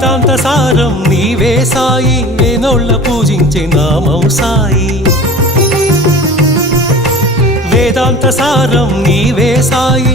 వేదాంత సారం నీవే సాయి నేనోళ్ళ పూజించే నామం సాయి. వేదాంత సారం నీవే సాయి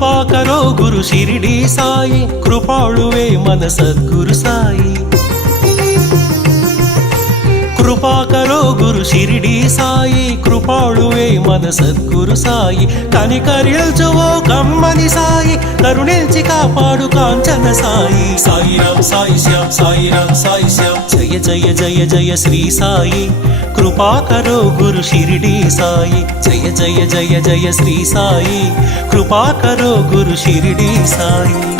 కృపాకరో గురు షిరిడి సాయి కృపాళువే మన సద్గురు సాయి. కృపాకరో గురు షిరిడి సాయి కృపాళువే మన సద్గురు సాయి. కనికరిల్చువో కమ్మని సాయి కరుణించి కాపాడు కాంచన సాయి. సాయిరాం సాయి శ్యామ్ సాయిరాం సాయి శ్యామ్. జయ జయ జయ జయ శ్రీ సాయి. కృపాకరో గురు షిరిడి సాయి. జయ జయ జయ జయ శ్రీ సాయి. కృపాకరో గురు షిరిడి సాయి.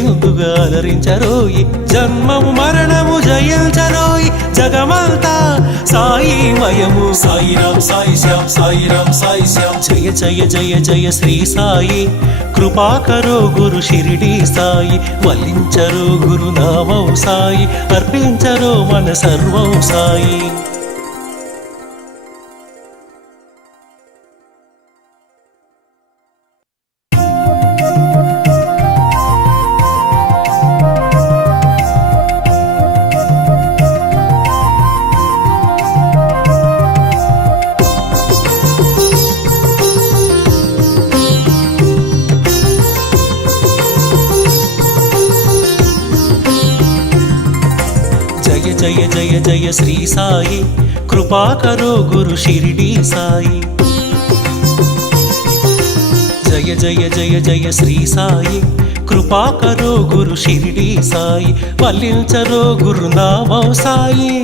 విందుగా అలరించరోయి. జన్మము మరణము జయించరోయి. జగమంతా సాయి మయము సాయిరాం సాయి శ్యామ్ సాయిరాం సాయి శ్యామ్. జయ జయ జయ జయ శ్రీ సాయి. కృపాకరో గురు షిరిడి సాయి. వల్లించరో గురునామం సాయి. అర్పించరో మన సర్వం సాయి. జయ జయ శ్రీ సాయి కృపాకరో గురు షిరిడి సాయి. జయ జయ జయ జయ శ్రీ సాయి కృపాకరో గురు షిరిడి సాయి వల్లించరో గురునామం సాయి.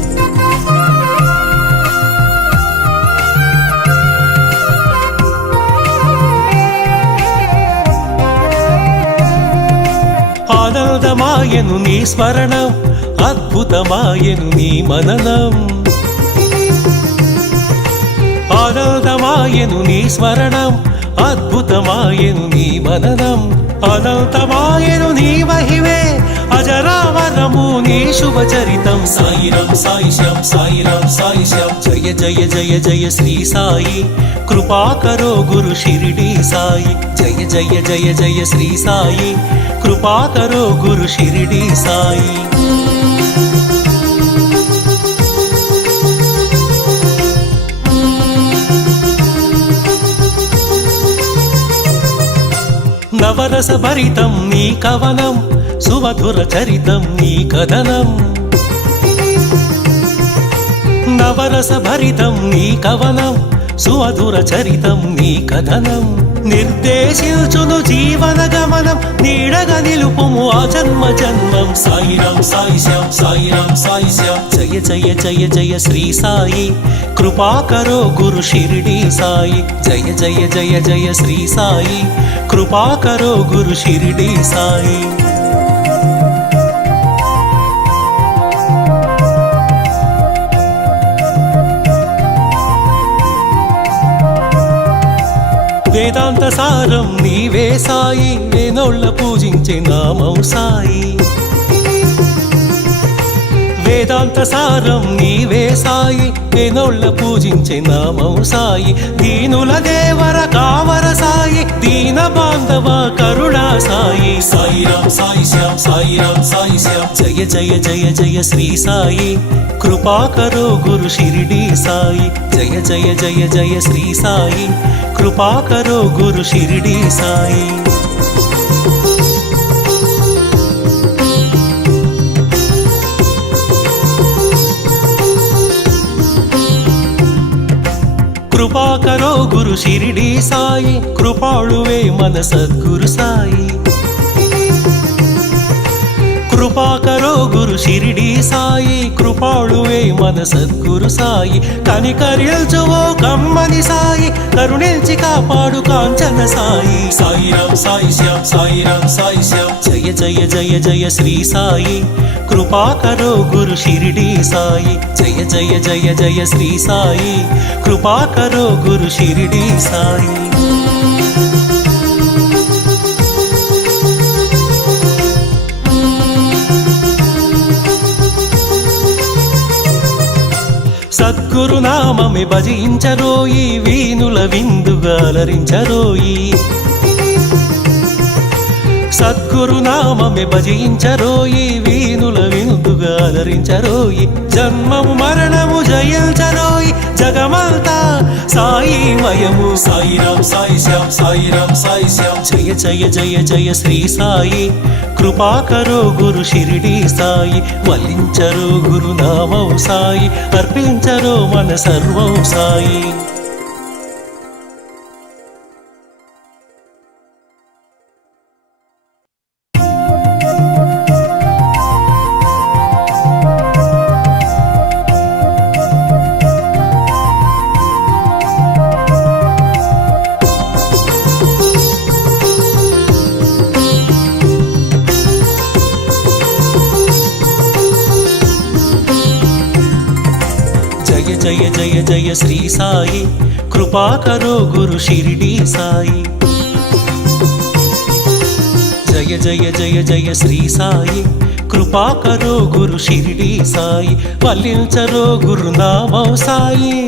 అద్భుతమాయను నీ స్మరణం అద్భుతమాయను నీ మననం. అనంతమాయను నీ స్మరణం అద్భుతమాయను నీ మననం. అనంతమాయను నీ మహిమే అజరావరము నీ శుభచరితం. సాయిరం సాయిశం సాయిరం సాయిశం జయ జయ జయ జయ శ్రీ సాయి. కృపాకరో గురు షిరిడి సాయి. జయ జయ జయ జయ శ్రీ సాయి. కృపాకరో గురు షిరిడి సాయి. నవరస భరితం నీ కవనం సుమధుర చరితం నీ కథనం. నవరస భరితం నీ కవనం సుమధుర చరితం నీ కథనం. నిర్దేశించును జీవన గమనం నీడగ నిలుపుము ఆ జన్మ జన్మం. సాయిరాం సాయి శ్యామ్ సాయిరాం సాయి శ్యామ్ జయ జయ జయ జయ శ్రీ సాయి. కృపాకరో గురు షిరిడి సాయి. జయ జయ జయ జయ శ్రీ సాయి. కృపాకరో గురు షిరిడి సాయి. వేదాంత సారం నీవే సాయి నేనోళ్ళ పూజించే నామం సాయి. వేదాంత సారం నీవే సాయి నేనోళ్ళ పూజించే నామం సాయి. దీనుల దేవర కావర సాయి దీన బాంధవ సాయిరాం సాయి శ్యామ్ సాయిరాం సాయి శ్యామ్ జయ జయ జయ జయ శ్రీ సాయి. కృపాకరో గురు షిరిడి సాయి. జయ జయ జయ జయ శ్రీ సాయి. కృపాకరో గురు షిరిడి సాయి. కృపాకరో గురు షిరిడి సాయి. కృపాళువే మన సద్గురు సాయి. కృపాకరో గురు షిరిడి సాయి కృపాళువే మన సద్గురు సాయి. కనికరిల్చువో కమ్మని సాయి కరుణించి కాపాడు కాంచన సాయి. సాయిరాం సాయి శ్యామ్ సాయిరాం సాయి శ్యామ్. జయ జయ జయ జయ శ్రీ సాయి. కృపాకరో గురు షిరిడి సాయి. జయ జయ జయ జయ శ్రీ సాయి. కృపాకరో గురు షిరిడి సాయి. సద్గురు భజించరోయి వీణుల విందుగాలరించరోయి సద్గురు భజించరోయి వీణుల విందుగాలరించరోయి జన్మము మరణము జయించరోయి జగమంతా సాయి మయము సాయిరాం సాయి శ్యామ్ సాయిరాం సాయి శ్యామ్. జయ జయ జయ జయ శ్రీ సాయి. కృపాకరో గురు షిరిడి సాయి. వల్లించరో గురు నామం సాయి. అర్పించరో మన సర్వం సాయి. జయ జయ జయ శ్రీ సాయి. కృపాకరో గురు షిరిడి సాయి. జయ జయ జయ జయ శ్రీ సాయి. కృపాకరో గురు షిరిడి సాయి. వల్లించరో గురునామం సాయి.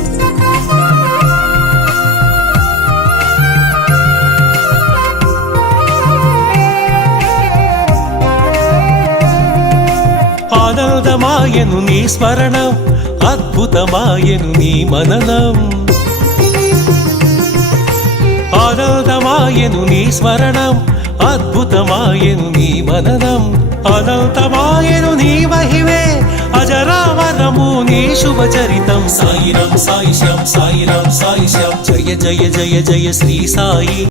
ఆనందమాయను నీ స్మరణం అద్భుతమాయను నీ మననం. ఆనందమాయను నీ స్మరణం అద్భుతమాయను నీ మననం. అనంతమాయను నీ మహిమే అజరామరము నీ శుభచరితం. సాయిరం సాయి శ్యామ్ సాయిరం సాయి జయ జయ జయ జయ శ్రీ సాయి.